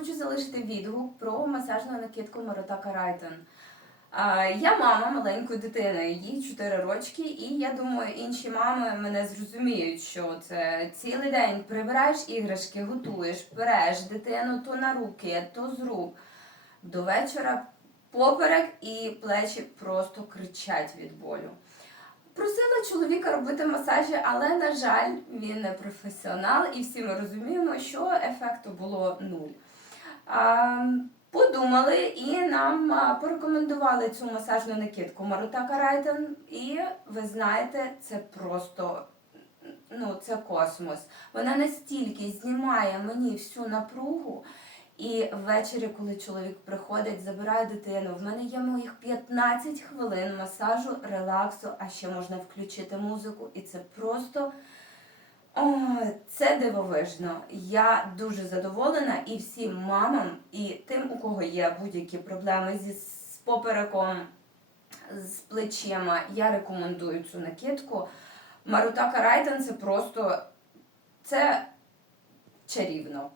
хочу залишити відгук про масажну накидку Маротака Райтон. Я мама маленької дитини, їй 4 рочки, і я думаю, інші мами мене зрозуміють, що це цілий день прибираєш іграшки, готуєш, переш дитину то на руки, то з рук. До вечора поперек і плечі просто кричать від болю. Просила чоловіка робити масажі, але, на жаль, він не професіонал, і всі ми розуміємо, що ефекту було нуль. Подумали і нам порекомендували цю масажну накидку Марутака Райтон. І ви знаєте, це просто ну, це космос. Вона настільки знімає мені всю напругу. І ввечері, коли чоловік приходить, забирає дитину. В мене є моїх 15 хвилин масажу, релаксу, а ще можна включити музику. І це просто о, це дивовижно. Я дуже задоволена і всім мамам, і тим, у кого є будь-які проблеми зі з попереком, з плечима, я рекомендую цю накидку. Марутака Райтон це просто це чарівно.